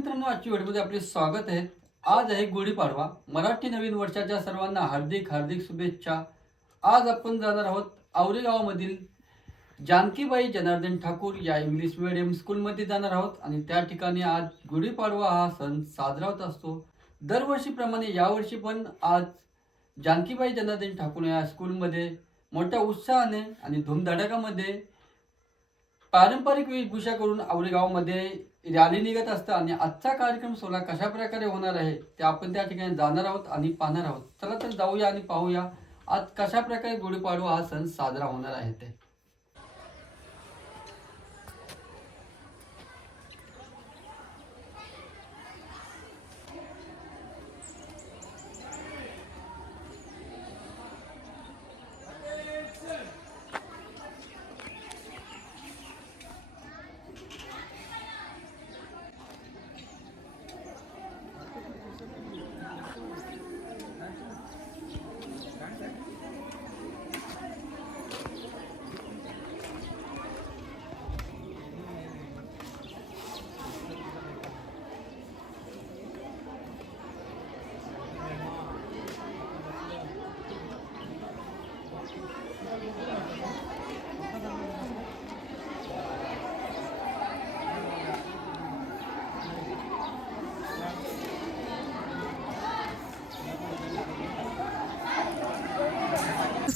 मित्रांनो, आजच्या व्हिडिओमध्ये आपले स्वागत आहे। आज आहे गुढीपाडवा। मराठी नवीन वर्षाच्या सर्वांना हार्दिक हार्दिक शुभेच्छा। आज आपण जाणार आहोत आवरे गावामधील जानकीबाई जनार्दन ठाकूर या इंग्लिश मीडियम स्कूलमध्ये जाणार आहोत आणि त्या ठिकाणी आज गुढीपाडवा हा सण साजरा होत असतो। दरवर्षीप्रमाणे यावर्षी पण आज जानकीबाई जनार्दन ठाकूर या स्कूलमध्ये मोठ्या उत्साहाने आणि धूमधडाक्यामध्ये पारंपरिक वेशभूषा करून आवरे गावामध्ये रॅली निघत असतं आणि आजचा कार्यक्रम सोहळा कशा प्रकारे होणार आहे ते आपण त्या ठिकाणी जाणार आहोत आणि पाहणार आहोत। चला तर जाऊया आणि पाहूया आज कशा प्रकारे गुढीपाडवा हा सण साजरा होणार आहे ते।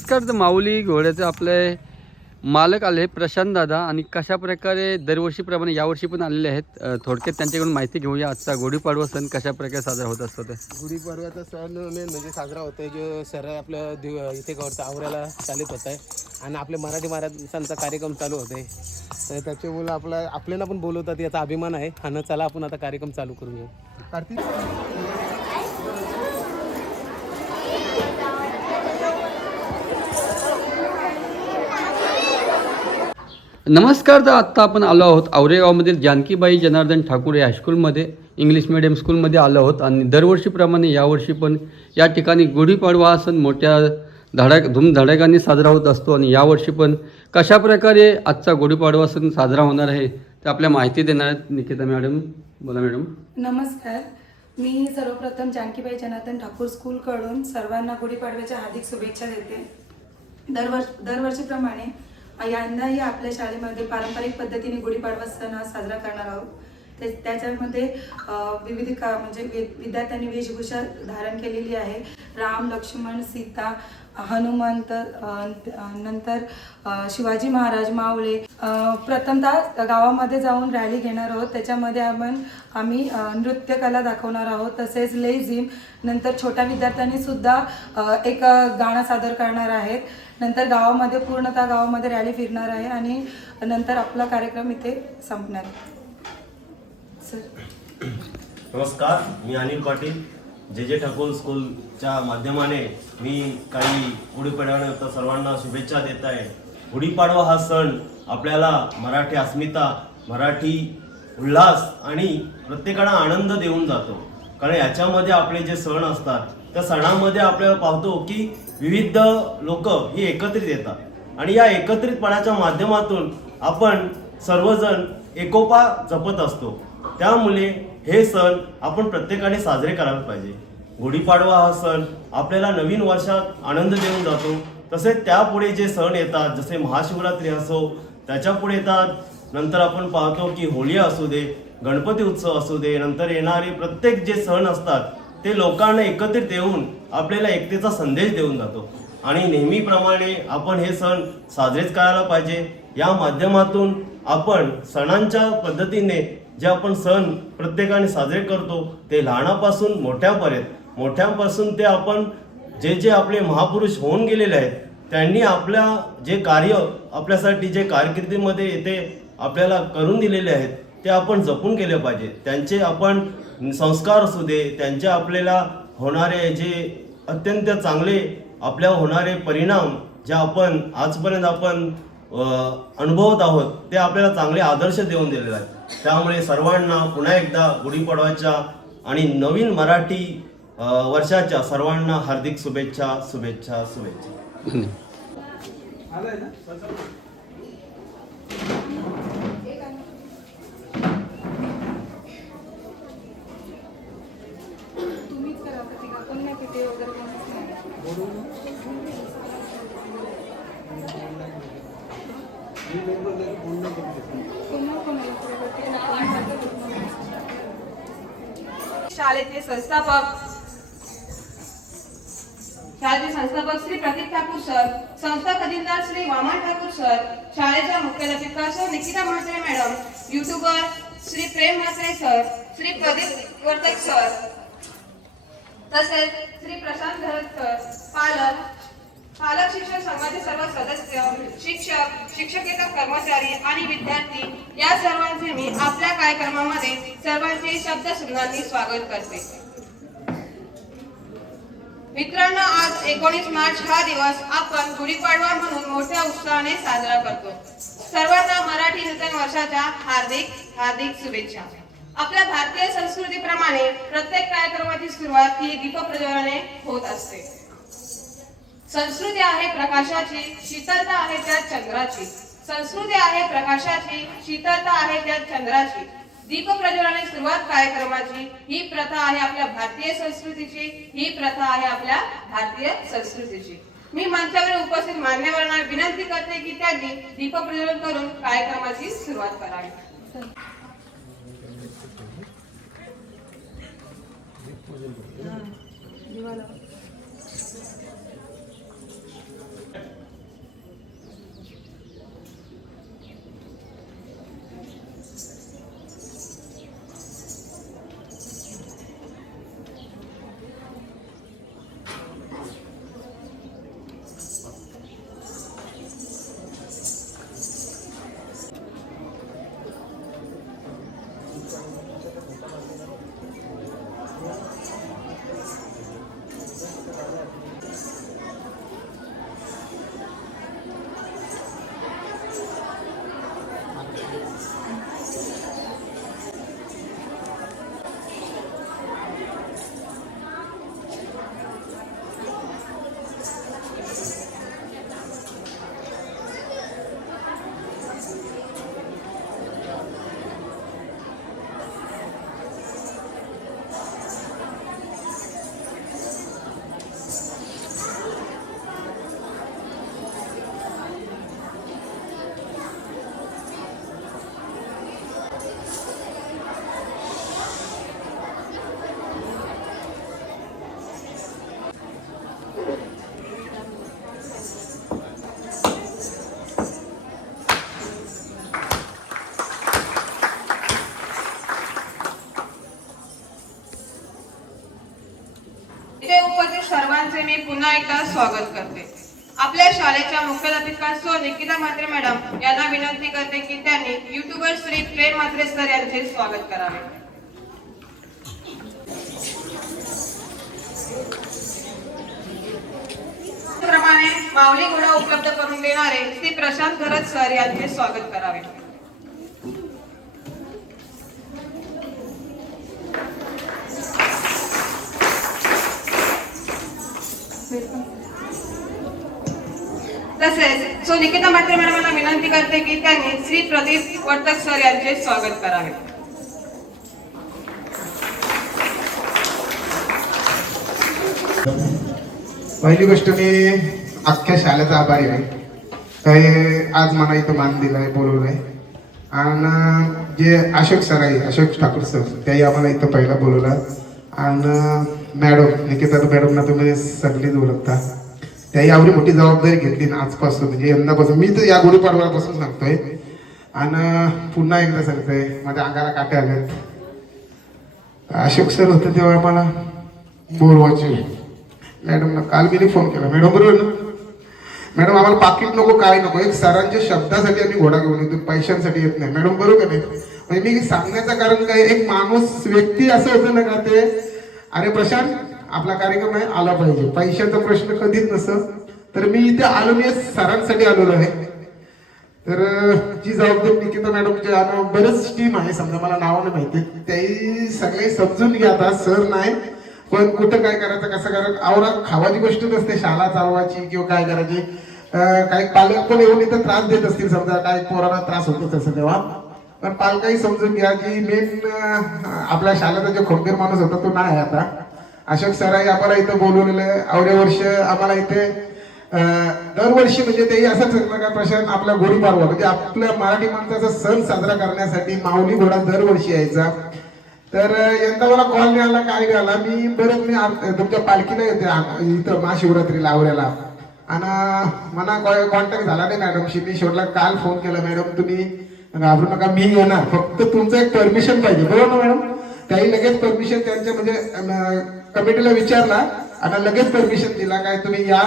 नमस्कार, माऊली घोड्याचे आपले मालक आले प्रशांत दादा आणि कशा प्रकारे दरवर्षीप्रमाणे यावर्षी पण आलेले आहेत। थोडक्यात त्यांच्याकडून माहिती घेऊया आजचा गुढीपाडवा सण कशा प्रकारे साजरा होत असतो ते। गुढीपाडव्याचा सण मेन म्हणजे साजरा होत आहे जो सर आपलं इथे करतं आवऱ्याला चालित होत आहे आणि आपले मराठी माणसांचा कार्यक्रम चालू होत आहे। तर त्याच्यामुळे आपल्याला पण बोलवतात याचा अभिमान आहे। आणि चला आपण आता कार्यक्रम चालू करूया। कार्तिक नमस्कार, तर आत्ता आपण आलो आहोत आवरे गावामधील जानकीबाई जनार्दन ठाकूर या हायस्कूलमध्ये इंग्लिश मीडियम स्कूलमध्ये आलो आहोत आणि दरवर्षीप्रमाणे यावर्षी पण या ठिकाणी गुढीपाडवा हा सण मोठ्या धूमधडाक्याने साजरा होत असतो आणि यावर्षी पण कशा प्रकारे आजचा गुढीपाडवा सण साजरा होणार आहे ते आपल्या माहिती देणार आहेत निकिता मॅडम। बोला मॅडम। नमस्कार, मी सर्वप्रथम जानकीबाई जनार्दन ठाकूर स्कूलकडून सर्वांना गुढीपाडव्याच्या हार्दिक शुभेच्छा देते। दरवर्षीप्रमाणे यंदाही आपल्या शाळेमध्ये पारंपरिक पद्धतीने गुढीपाडवा सण हा साजरा करणार आहोत। त्याच्यामध्ये म्हणजे विद्यार्थ्यांनी वेशभूषा धारण केलेली आहे। राम, लक्ष्मण, सीता, हनुमंत, नंतर शिवाजी महाराज, मावळे। प्रथमतः गावामध्ये जाऊन रॅली घेणार आहोत। त्याच्यामध्ये आम्ही नृत्यकला दाखवणार आहोत, तसेच लेझिम, नंतर छोट्या विद्यार्थ्यांनी सुद्धा एक गाणं सादर करणार आहेत। नंतर पूर्णतः गावामध्ये रॅली फिरणार आहे आणि नंतर आपला कार्यक्रम इथे संपणार आहे। नमस्कार, मी अनिल पाटील जे ठाकूर स्कूलच्या माध्यमाने मी काही गुढीपाडव्यानिमित्त सर्वांना शुभेच्छा देत आहे। गुढीपाडवा हा सण आपल्याला मराठी अस्मिता, मराठी उल्हास आणि प्रत्येकाला आनंद देऊन जातो। कारण याच्यामध्ये आपले जे सण असतात त्या सणामध्ये आपल्याला पाहतो की विविध लोक ही एकत्रित येतात आणि या एकत्रितपणाच्या माध्यमातून आपण सर्वजण एकोपा जपत असतो। त्यामुळे हे सण आपण प्रत्येकाने साजरे करायला पाहिजे। गुढीपाडवा हा सण आपल्याला नवीन वर्षात आनंद देऊन जातो। तसेच त्यापुढे जे सण येतात जसे महाशिवरात्री असो, त्याच्या पुढे येतात नंतर आपण पाहतो की होळी असू दे, गणपती उत्सव असू दे, नंतर येणारे प्रत्येक जे सण असतात ते लोकांना एकत्रित येऊन आपल्याला एकतेचा संदेश देऊन जातो आणि नेहमीप्रमाणे आपण हे सण साजरेच करायला पाहिजे। या माध्यमातून आपण सणांच्या पद्धतीने जे आपण सण प्रत्येकाने साजरे करतो ते लहानापासून मोठ्यापासून ते आपण जे आपले महापुरुष होऊन गेलेले आहेत त्यांनी आपल्या जे कार्य आपल्यासाठी जे कारकिर्दीमध्ये येते आपल्याला करून दिलेले आहेत ते आपण जपून केले पाहिजे। त्यांचे आपण संस्कार असू दे, त्यांचे आपल्याला होणारे जे अत्यंत चांगले आपल्या होणारे परिणाम जे आपण आजपर्यंत आपण अनुभवत आहोत ते आपल्याला चांगले आदर्श देऊन दिलेले आहेत। त्यामुळे सर्वांना पुन्हा एकदा गुढीपाडव्याच्या आणि नवीन मराठी वर्षाच्या सर्वांना हार्दिक शुभेच्छा शुभेच्छा शुभेच्छा। शाळेचे संस्थापक श्री प्रदीप ठाकूर सर, संस्था खजिनदार श्री वामन ठाकूर सर, शाळेच्या मुख्याध्यापिका sir Nikita Mhatre madam, YouTuber Shri Prem Mhatre sir, Shri Pradeep Vartak sir, तसेच श्री प्रशांत धरत सर, पालक शिक्षक संघाचे सर्व सदस्य, शिक्षक, शिक्षकेतर कर्मचारी आणि विद्यार्थी या सर्वांचे मी आपल्या कार्यक्रमामध्ये सर्वांचे शब्दसुमनांनी स्वागत करते. मित्रांनो, आज 19 मार्च हा दिवस आपण गुढीपाडवा म्हणून मोठ्या उत्साहाने साजरा करतो. सर्वांना मराठी नूतन वर्षाच्या हार्दिक हार्दिक शुभेच्छा. आपल्या भारतीय संस्कृतीप्रमाणे प्रत्येक कार्यक्रमाची सुरुवात ही दीपप्रज्वलनाने होत असते. संस्कृती आहे प्रकाशाची, शीतलता आहे त्या चंद्राची. संस्कृती आहे प्रकाशाची, शीतलता आहे त्या चंद्राची. दीप प्रज्वलनाने सुरुवात कार्यक्रमाची ही प्रथा आहे आपल्या भारतीय संस्कृतीची. ही प्रथा आहे आपल्या भारतीय संस्कृतीची. मी मंचावर उपस्थित मान्यवरांना विनंती करते की त्यांनी दीप प्रज्वलन करून कार्यक्रमाची सुरुवात करावी. इथे उपस्थित सर्वांचे मी पुन्हा एकदा स्वागत करते. आपल्या शाळेच्या मुख्याध्यापिका सो निकिता म्हात्रे मॅडम यांना विनंती करते की त्यांनी युट्यूबर श्री प्रेम म्हात्रे सर यांचे स्वागत करावे. प्रमाणे माऊली घोडा उपलब्ध करून देणारे श्री प्रशांत धरत सर यांचे स्वागत करावे. तसेच सो निकिता म्हात्रे मॅडमांना विनंती करते की त्यांनी श्री प्रदीप वर्तक सर यांचे स्वागत करावे. पहिली गोष्ट मी अख्ख्या शाळेचा आभारी आहे. काही आज मला इथं मान दिलाय, बोलवलंय. आणि जे अशोक सर आहे, अशोक ठाकूर सर, त्याही आम्हाला इथं पहिला बोलवलं. आणि मॅडम निकिता मॅडमना तुम्ही सगळीच ओळखता, त्याही एवढी मोठी जबाबदारी घेतली ना आजपासून, म्हणजे यंदापासून. मी तर या गुढीपाडव्यापासून सांगतोय आणि पुन्हा एकदा सांगतोय, माझ्या अंगाला काटे आलेत. अशोक सर होते तेव्हा मला बोलवायचे. मॅडमला काल मी फोन केला, मॅडम बरोबर ना, मॅडम आम्हाला पाकिट नको, काय नको, एक सरांच्या शब्दासाठी आम्ही घोडा घेऊन येतो, पैशांसाठी येत नाही. मॅडम बरोबर नाही. म्हणजे मी सांगण्याचं कारण काय, एक माणूस व्यक्ती असं होतं ना का ते, अरे प्रशांत आपला कार्यक्रम आहे, आला पाहिजे, पैशाचा प्रश्न कधीच नसतं. तर मी इथे आलो, मी सरांसाठी आलेलो आहे. तर जी जबाबदारी निकिता मॅडमच्या बरेच टीम आहे, समजा मला नावाने माहिती, त्याही सगळे समजून घ्या. आता सर नाही पण कुठं काय करायचं, कसं करायचं, आवरा खावाची गोष्ट नसते, शाळा चालवायची किंवा काय करायची. काही पालक पण येऊन इथं त्रास देत असतील, समजा काही पोरांना त्रास होतो तसं तेव्हा. पण पालकाही समजून घ्या की मेन आपल्या शाळेचा जो खंबीर माणूस होता तो नाही आता. अशोक सरांनी आम्हाला इथं बोलवलेलं आहे. आवड्या वर्ष आम्हाला इथे दरवर्षी म्हणजे तेही असंच का प्रशांत आपला गुढीपाडवा म्हणजे आपल्या मराठी माणसाचा सण साजरा करण्यासाठी माऊली घोडा दरवर्षी यायचा. तर यंदा मला कॉल मिळाला काय मिळाला मी बरं मी तुमच्या पालखीला येते इथं महाशिवरात्रीला आवऱ्याला आणि मला कॉन्टॅक्ट झाला नाही मॅडमशी. मी शेवटला काल फोन केला मॅडम तुम्ही घाबरू नका मी येणार फक्त तुमचं एक परमिशन पाहिजे बरोबर ना मॅडम. त्याही लगेच परमिशन त्यांच्या म्हणजे कमिटीला विचारला आणि लगेच परमिशन दिला काय तुम्ही या.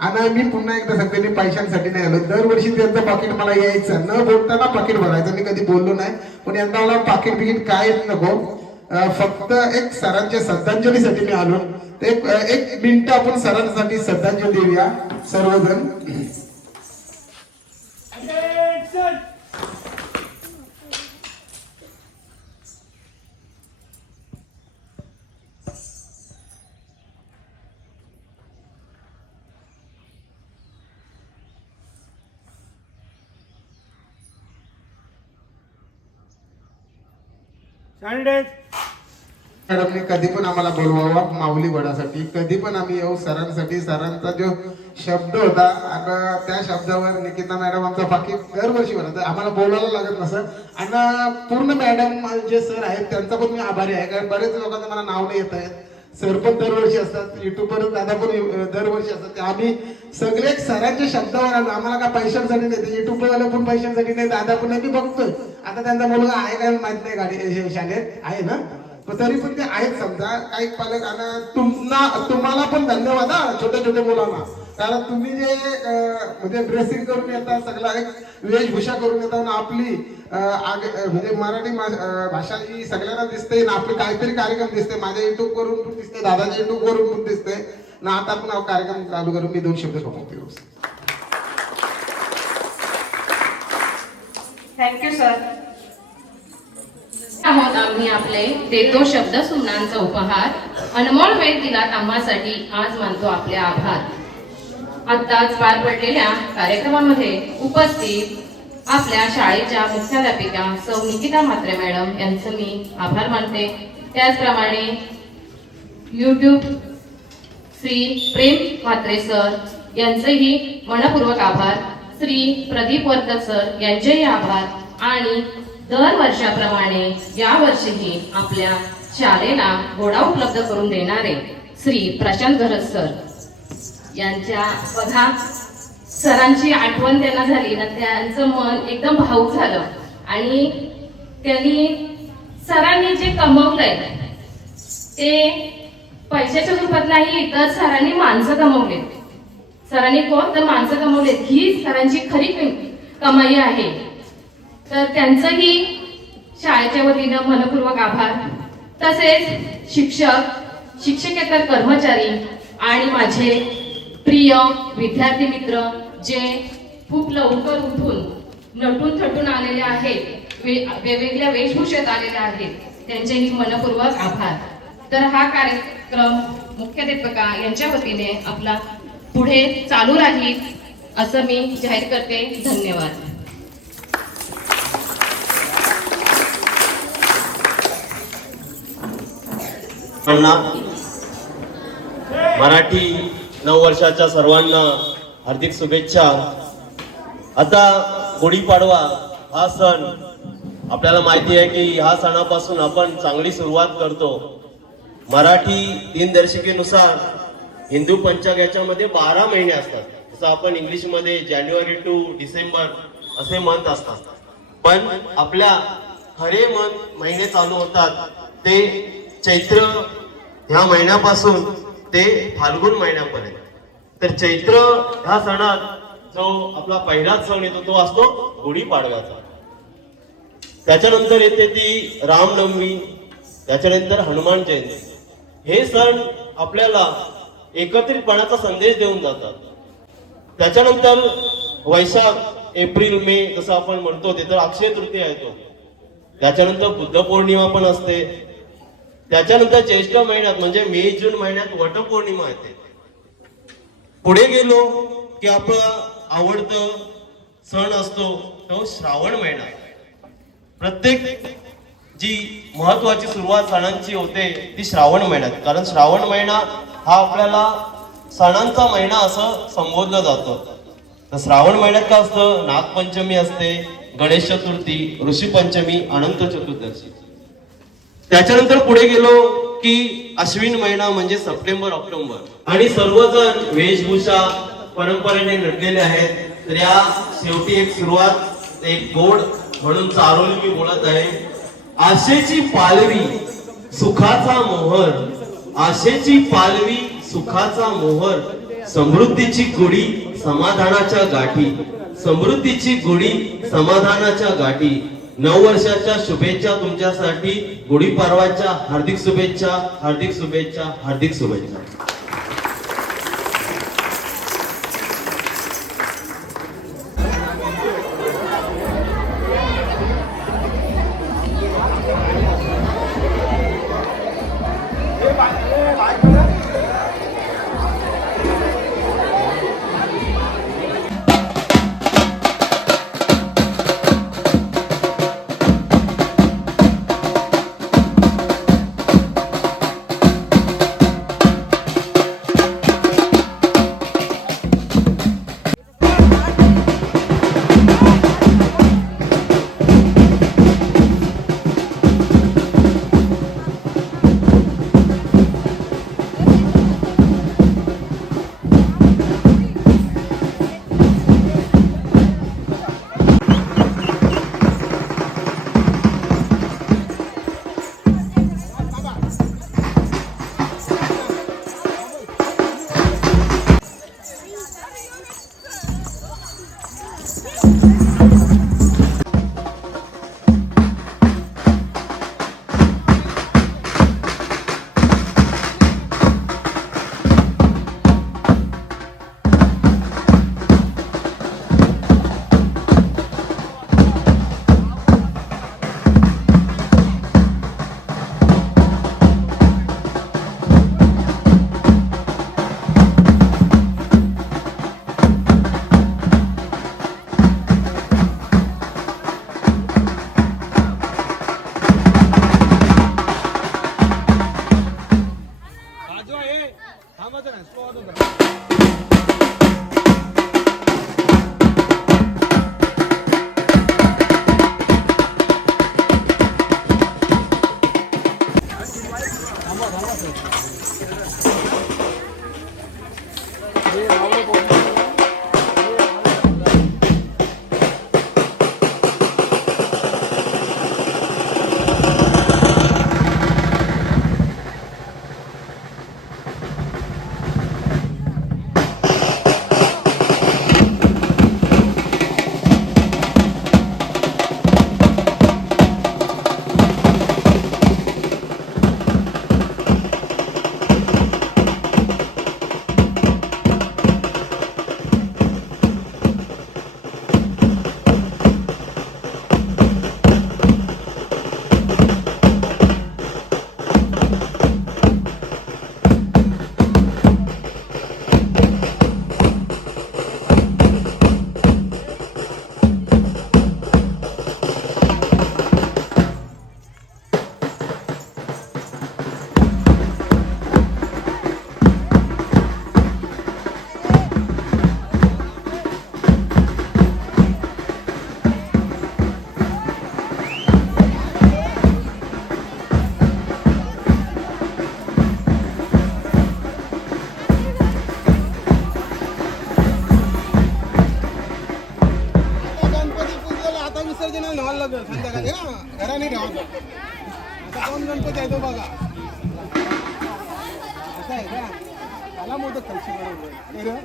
आणि मी पुन्हा एकदा सांगते मी पैशांसाठी नाही आलो. दरवर्षी त्यांचं पाकिट मला यायचं न बोलताना पाकिट भरायचं मी कधी बोललो नाही. पण यंदा मला पाकिट बिकिट काय नको फक्त एक सरांच्या श्रद्धांजलीसाठी मी आलो. एक मिनिट आपण सरांसाठी श्रद्धांजली देऊया सर्वजण. मॅडमने कधी पण आम्हाला बोलवावा माऊली घोडासाठी कधी पण आम्ही येऊ सरांसाठी. सरांचा जो शब्द होता आणि त्या शब्दावर निकिता मॅडम आमचा पाकिट दरवर्षी भरत आम्हाला बोलायला लागत नसं. आणि पूर्ण मॅडम जे सर आहेत त्यांचा पण मी आभारी आहे कारण बरेच लोकांना मला नाव नाही येत आहेत. सर पण दरवर्षी असतात युट्यूबवर दादा पण दरवर्षी असतात. आम्ही सगळे सरांच्या शब्दावर आलो. आम्हाला काय पैशांसाठी नाही युट्यूबवाले पण पैशांसाठी नाही दादा पण मी बघतोय. आता त्यांचा मुलगा आहे काय माहित नाही गाडी शाळेत आहे ना तरी पण ते आहेत समजा काही पालक. आणि तुम्हाला पण धन्यवाद हा छोट्या छोट्या मुलांना कारण तुम्ही जे म्हणजे ड्रेसिंग करून येतात सगळा एक वेशभूषा करून येतात आपली म्हणजे मराठी भाषा ही सगळ्यांना दिसते ना. आपले काहीतरी कार्यक्रम दिसते माझ्या युट्यूब वरून पण दिसते दादाच्या युट्यूब वरून पण दिसते ना. आता आपण कार्यक्रम चालू करून मी 2 शब्द सांगतो. Thank you sir. आहोत आम्ही आपले देतो शब्द सुमनांचा उपहार. अनमोल वेळ दिलात आम्हासाठी आज मानतो आपले आभार. आत्ताच पार पडलेल्या कार्यक्रमामध्ये उपस्थित आपल्या शाळेच्या मुख्याध्यापिका सौ निकिता म्हात्रे मॅडम यांचं मी आभार मानते. त्याचप्रमाणे युट्यूब श्री प्रेम म्हात्रे सर यांचेही मनपूर्वक आभार. श्री प्रदीप वर्तक सर यांचेही आभार. आणि दर वर्षाप्रमाणे यावर्षीही आपल्या शाळेला घोडा उपलब्ध करून देणारे श्री प्रशांत घरत सर यांच्या बघा सरांची आठवण त्यांना झाली ना त्यांचं मन एकदम भावूक झालं. आणि त्यांनी सरांनी जे कमवलंय ते पैशाच्या रूपात नाही तर सरांनी माणसं कमवले. सरांनी कोण तर माणसं कमवलेत ही सरांची खरी कमाई आहे. तर त्यांचंही शाळेच्या वतीनं मनपूर्वक आभार. तसेच शिक्षकेतर कर्मचारी आणि माझे प्रिय विद्यार्थी मित्र जे खूप लवकर उठून नटून थटून आलेले आहेत वेगवेगळ्या वेशभूषेत आलेले आहेत त्यांचेही मनपूर्वक आभार. तर हा कार्यक्रम मुख्याध्यापिका यांच्या वतीने आपला पुढे चालू राहील असं मी जाहीर करते. धन्यवाद. मराठी नववर्षाच्या सर्वांना हार्दिक शुभेच्छा. आता गुढीपाडवा हा सण आपल्याला माहिती आहे की ह्या सणापासून आपण चांगली सुरुवात करतो. मराठी दिनदर्शिकेनुसार हिंदू पंचांग याच्यामध्ये 12 महिने असतात. जसं आपण इंग्लिशमध्ये जानेवारी टू डिसेंबर असे मंथ असतात. पण आपल्या खरे महिने चालू होतात ते चैत्र ह्या महिन्यापासून ते फाल्गुन महिन्यापर्यंत. तर चैत्र ह्या सणात जो आपला पहिलाच सण येतो तो असतो गुढीपाडव्याचा. त्याच्यानंतर येते ती रामनवमी, त्याच्यानंतर हनुमान जयंती. हे सण आपल्याला एकत्रितपणाचा संदेश देऊन जातात. त्याच्यानंतर वैशाख, एप्रिल, मे जसं आपण म्हणतो ते तर अक्षय तृतीया येतो. त्याच्यानंतर बुद्ध पौर्णिमा पण असते. त्याच्यानंतर ज्येष्ठ महिन्यात म्हणजे मे जून महिन्यात वटपौर्णिमा येते. पुढे गेलो की आपला आवडतं सण असतो तो श्रावण महिना. प्रत्येक जी महत्वाची सुरुवात सणांची होते ती श्रावण महिन्यात, कारण श्रावण महिना हा आपल्याला सणांचा महिना असं संबोधलं जातं. तर श्रावण महिन्यात काय असतं, नागपंचमी असते, गणेश चतुर्थी, ऋषीपंचमी, अनंत चतुर्दशी. त्याच्यानंतर पुढे गेलो की अश्विन महिना म्हणजे सप्टेंबर ऑक्टोबर, आणि सर्वजण वेशभूषा परंपरेने नटलेले आहेत. तर या शेवटी एक सुरुवात एक गोड म्हणून चारोळी मी बोलत आहे. आशेची पालवी सुखाचा मोहर, आशेची पालवी सुखाचा मोहर, समृद्धीची गुढी समाधानाच्या गाठी, समृद्धीची गुढी समाधानाच्या गाठी. 9 वर्षाच्या शुभेच्छा तुमच्यासाठी, गुढीपाडवाच्या हार्दिक शुभेच्छा, हार्दिक शुभेच्छा, हार्दिक शुभेच्छा. संध्याकाळी घरा नाही ठेवायचा. आता कोण गणपती आहे तो बघा, असं आहे का? मला मोठं खर्च बरोबर.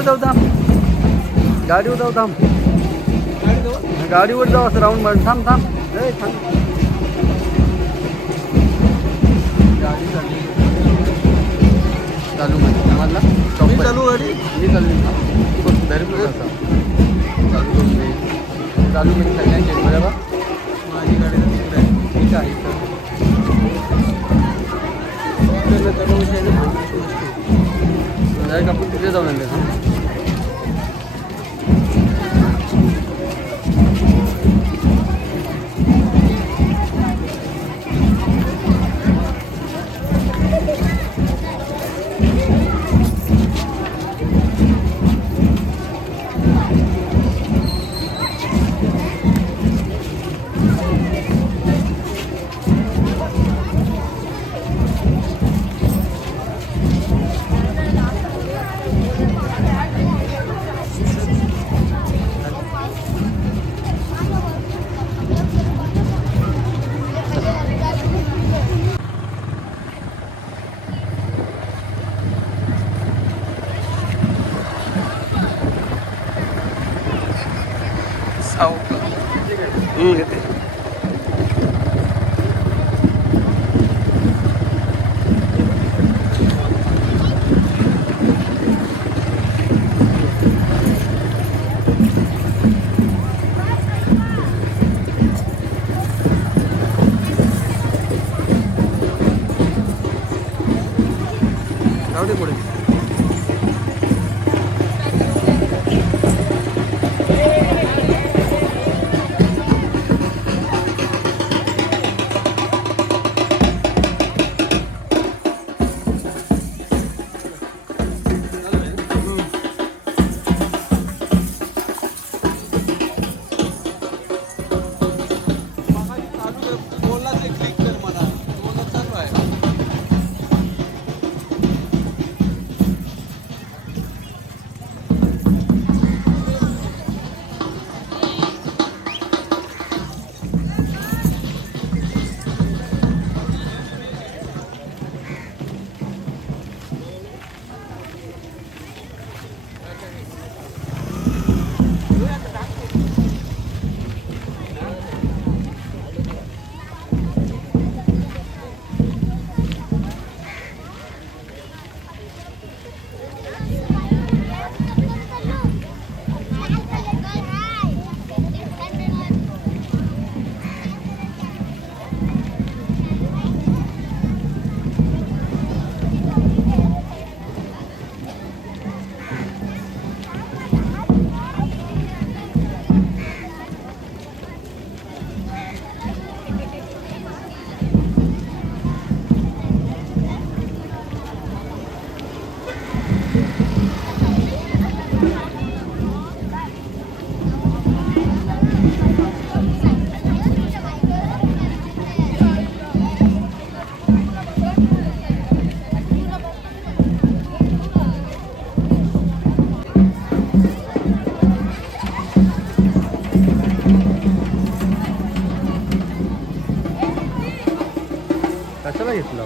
गाडीवर जाऊ थांब, गाडीवर जाऊ थांब, गाडीवर जाऊ असं राऊंड मारून थांब थांब थांब. गाडी चालली चालू मध्ये समजला. चालू गाडी मी चालू बस धरी असा चालू करून दे. चालू मध्ये सगळ्यांचे बरोबर. माझी गाडी ठीक आहे डायरेक्ट आपण तिथे जाऊन आले. हां येते. जाऊ दे पुढे. कशाला घेतला?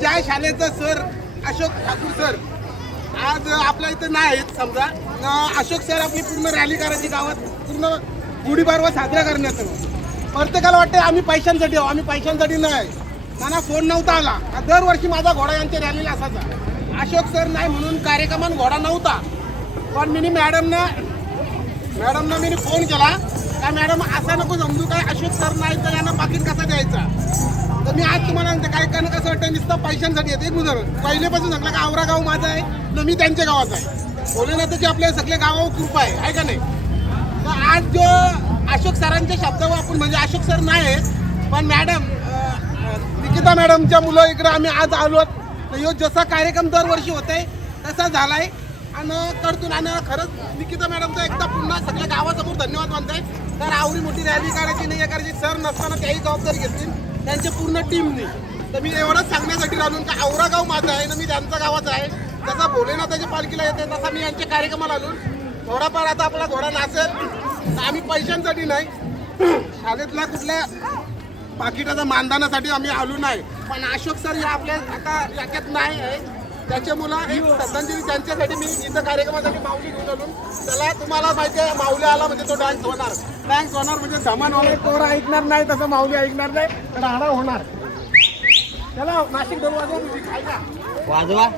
ज्या शाळेचा सर अशोक ठाकूर सर आज आपल्या इथं नाही आहेत समजा, अशोक सर आपली पूर्ण रॅली करायची गावात, पूर्ण गुढीपाडवा साजरा करण्याचं. प्रत्येकाला वाटतं आम्ही पैशांसाठी आहो, आम्ही पैशांसाठी नाही. मला फोन नव्हता आला. दरवर्षी माझा घोडा यांच्या रॅलीला असायचा. अशोक सर नाही म्हणून कार्यक्रमात घोडा नव्हता. पण मी मॅडमना मी फोन केला का मॅडम असा नको समजू काय अशोक सर नाही तर यांना पाकिट कसा द्यायचा. तर मी आज तुम्हाला म्हणते काय कारण कसं वाटतं नुसतं पैशांसाठी येते. एक उदाहरण पहिलेपासून सांगलं का औरा गाव माझा आहे तर मी त्यांच्या गावाचा आहे. भोलेनाथाची आपल्या सगळ्या गावावर कृपा आहे का नाही. तर आज जो अशोक सरांच्या शब्दावर आपण म्हणजे अशोक सर नाही आहेत पण मॅडम निकिता मॅडमच्या मुलं इकडे आम्ही आज आलो. तर ह्यो जसा कार्यक्रम दरवर्षी होत आहे तसा झाला आहे आणि करतून आणि खरंच निकिता मॅडमचा एकदा पुन्हा सगळ्या गावासमोर धन्यवाद मानताय. तर आवडी मोठी रॅली करायची नाही करायची सर नसताना त्याही जबाबदारी घेतली त्यांच्या पूर्ण टीमनी. तर मी एवढंच सांगण्यासाठी राहून का औरा गाव माझं आहे ना मी त्यांचा गावाचा आहे. जसा भोलेनाथाच्या पालखीला येते तसा मी यांच्या कार्यक्रमाला आलो. थोडाफार आता आपला घोडा नाचेल तर आम्ही पैशांसाठी नाही शाळेतल्या कुठल्या पाकिटाचा मानधनासाठी आम्ही आलो नाही. पण अशोक सर हे आपल्या आता याच्यात नाही आहे त्याच्यामुळं एक श्रद्धांजली त्यांच्यासाठी मी इथं कार्यक्रमासाठी माऊली घेऊन आलो. त्याला तुम्हाला माहिती आहे माऊली आला म्हणजे तो डान्स होणार म्हणजे धमान होणार. तोरा ऐकणार नाही तसं माऊली ऐकणार नाही तर राडा होणार. त्याला नाशिक ढोल वाजवा म्युझिक ऐका वाजवा.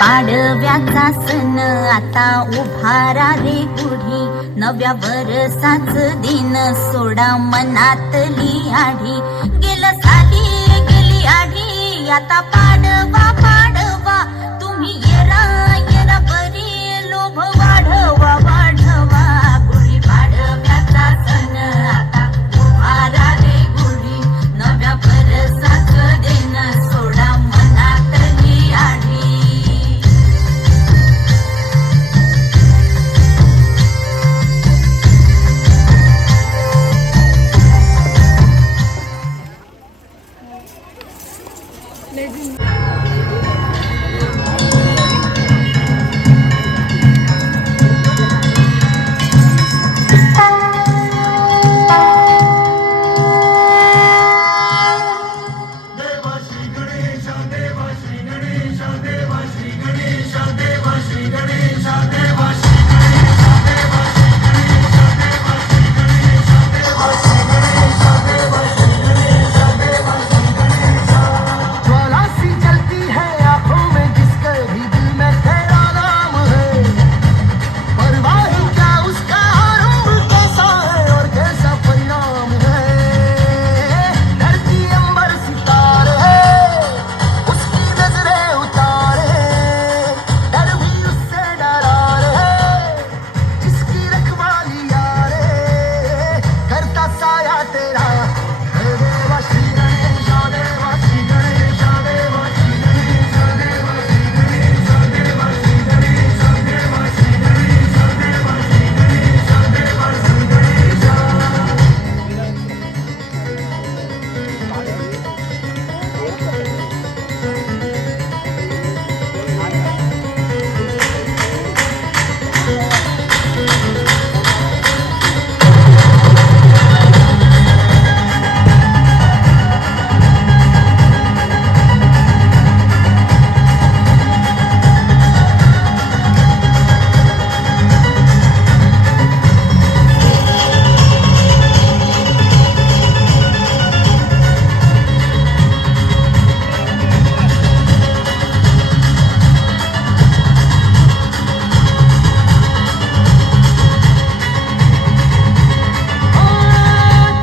पाडव्याचा सण आता उभारा रे गुढी, नव्या वर्षाच दिन सोडा मनातली आढी. गेलं साली गेली आढी, आता पाडवा पाडवा, तुम्ही येरा येरा बरी लोभ वाढवा वाढवा. गुढी पाडव्याचा सण आता उभारा रे गुढी, नव्या वर्षाच दिन सोडा मनातली आढी. ज्वाला सी जलती है आंखों में जिसके भी दिल में तेरा नाम है। परवाह क्या उसका आरंभ कैसा है और कैसा परिणाम है। धरती अंबर सितारे उसकी नजरें उतारे, डर भी उससे डरा रे जिसकी रखवाली यारे करता साया तेरा। हे देवा श्री गणेश देवा श्री गणेश देवा श्री गणेश देवा श्री गणेश देवा श्री गणेश देवा श्री गणेश देवा श्री गणेश देवा श्री गणेश।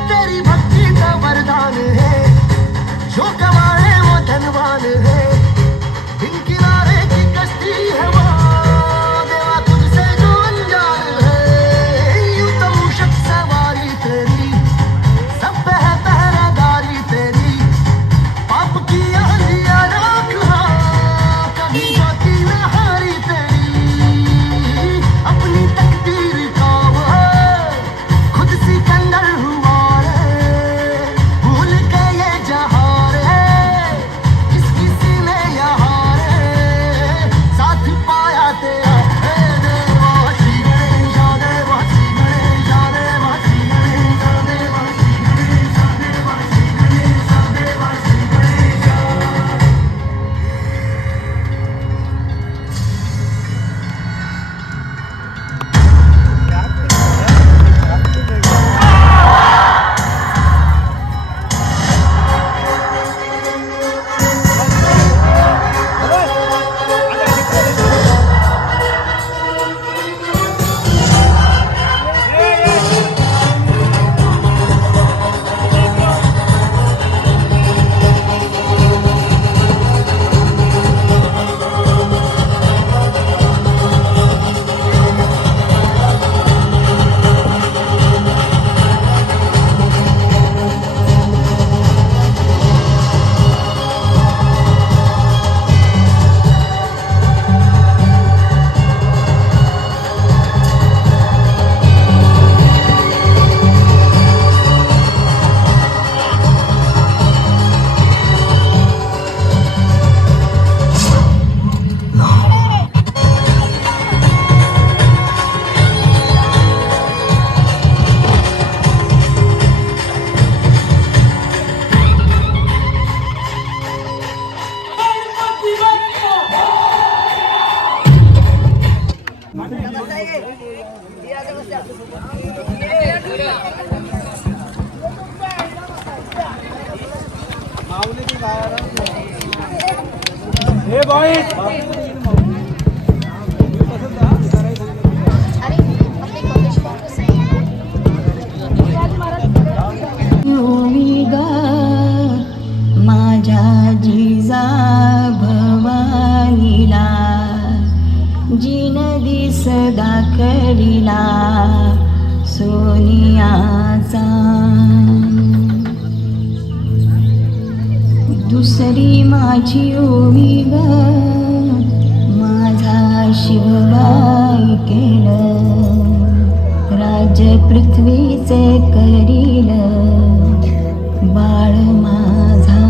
तेरी भक्ति का वरदान है, जो कमाए वो धनवान है। दिन किनारे की कश्ती है वो देवा तुझसे जो अनजान है। यूं तो मूषक सवारी तेरी सब पे है पहरेदारी तेरी। पाप की आंधियां राख कभी जाती न हारी तेरी। अपनी तकदीर का वो खुद सिकंदर हुआ रे, भूल के ये जहां रे किसकी सीने यहाँ रे साथ पाया तेरा। हे देवा श्री गणेश देवा श्री गणेश देवा श्री गणेश देवा श्री गणेश देवा श्री गणेश देवा श्री गणेश। माझ्या जिजा भवानीला जिन दिस दाखविला सोनियाचा दुसरी माझी ओवी ग माझा शिवबाई केलं राज्य पृथ्वीचे करील बाळ माझा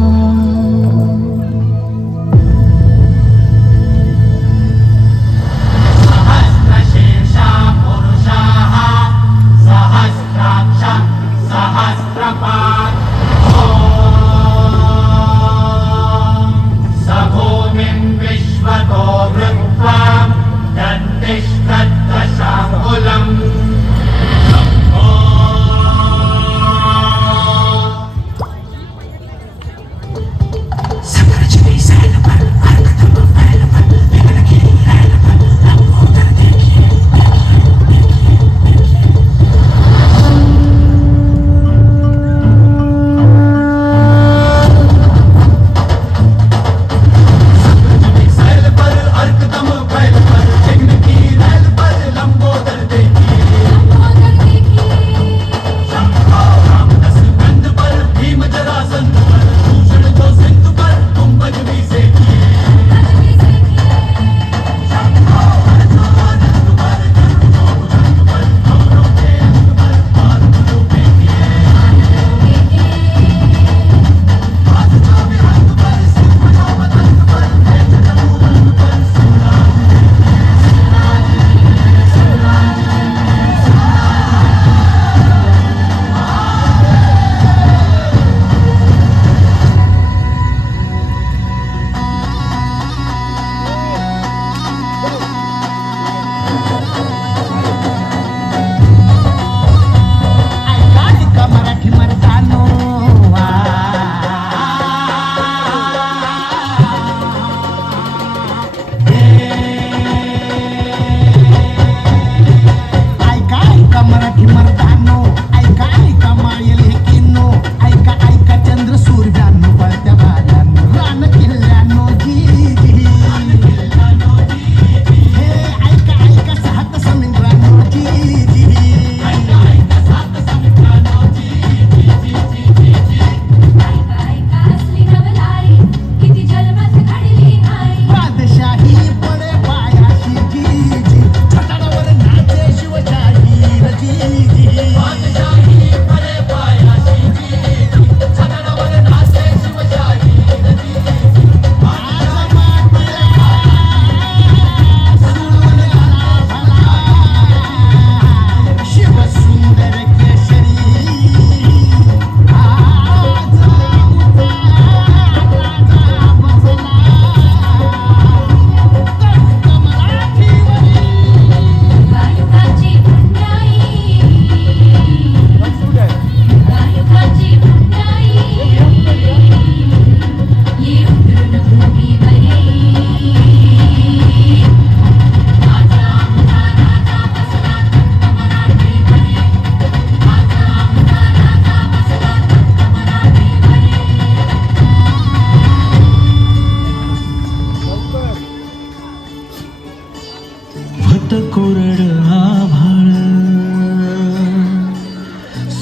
कोरड आभाळ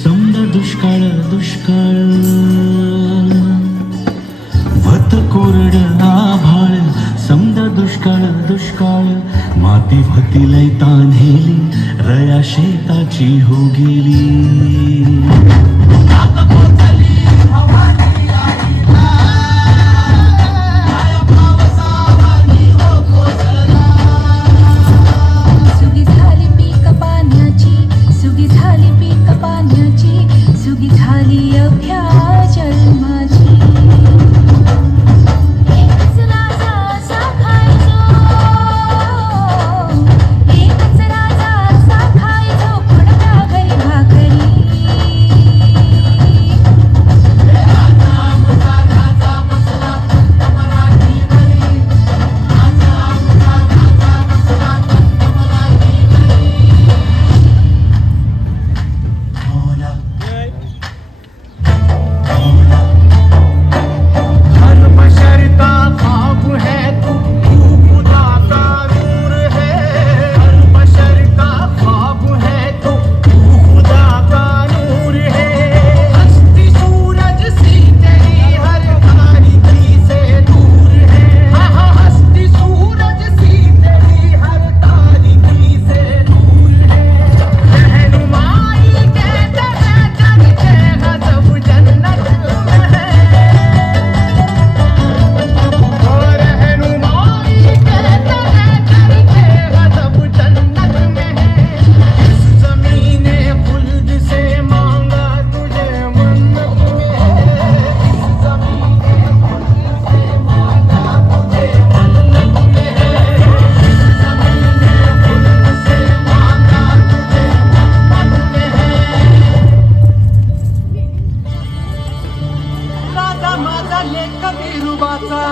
समजा दुष्काळ दुष्काळ भत कोरड आभाळ समजा दुष्काळ दुष्काळ माती भतीलय तान्हेली रया शेताची हो गेली सुगी झाली पीक पाण्याची सुगी झाली पीक पाण्याची सुगी झाली अभ्या जन्माची एकच राजा असा खायचो एकच राजा असा खायचो पडत्या घरी भाकरी हर बशर का ख्वाब है तू खुदा का नूर है हर बशर का ख्वाब है तू खुदा का नूर है हस्ती सूरज सी तेरी हर तारीकी से दूर है हाँ हस्ती सूरज सी तेरी हर तारीकी से दूर है रहनुमाई कहते हैं जग के गजब जन्नत में है और रहनुमाई कहते हैं करके गजब जन्नत में है इस ज़मीने खुल्द से मांगा तुझे मन्नत में है इस ज़मीने खुल्द से मांगा तुझे मन्नत में है इस ज़मीने खुल्द से मांगा तुझे मन्नत में है राजा माझा लेख बिरुबाचा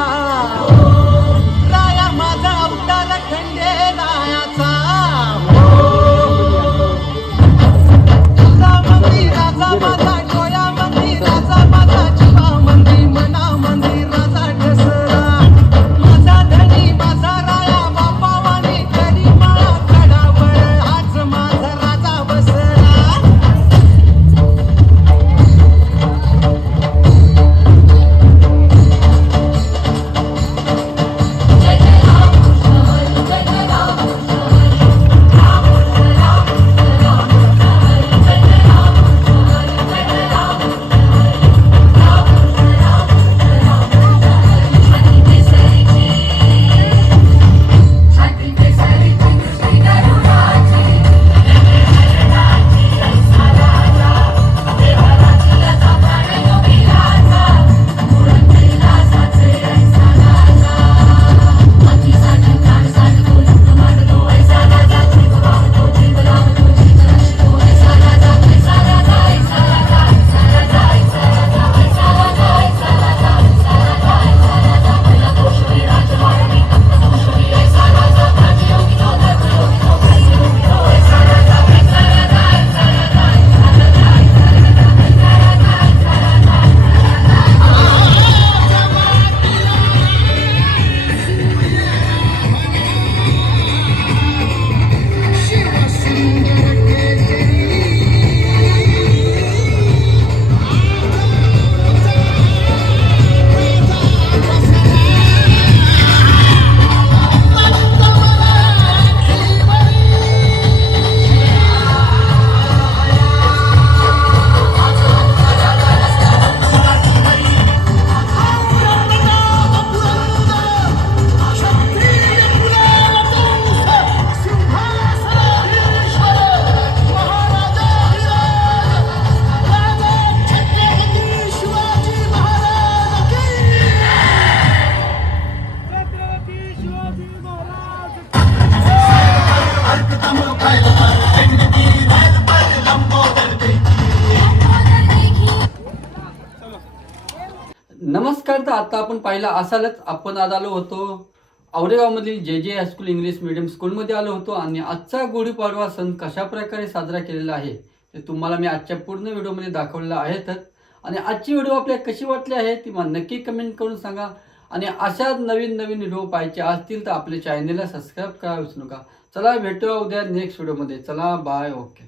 राया माझा अवतार खंडे रायाचा तुझा मंदिराचा माझा डोळ्या मंदिराचा माझा जीवा मंदिर मना मंदिराचा ठसरा माझा धनी माझा राया बापावानी करी माळा कडावळ आज माझा राजा बसला नमस्कार. तर आता आपण पाहिला असालच आपण आज आलो होतो औरेगावमधील जे जे हायस्कूल इंग्लिश मीडियम स्कूलमध्ये आलो होतो आणि आजचा गुढीपाडवा सण कशा प्रकारे साजरा केलेला आहे ते तुम्हाला मी आजच्या पूर्ण व्हिडिओमध्ये दाखवलेलं आहेतच. आणि आजची व्हिडिओ आपल्याला कशी वाटली आहे ती मला नक्की कमेंट करून सांगा. आणि अशाच नवीन नवीन व्हिडिओ पाहायचे असतील तर आपल्या चॅनलला सबस्क्राईब करा विसरू नका. चला भेटूया उद्या नेक्स्ट व्हिडिओमध्ये. चला बाय. ओके.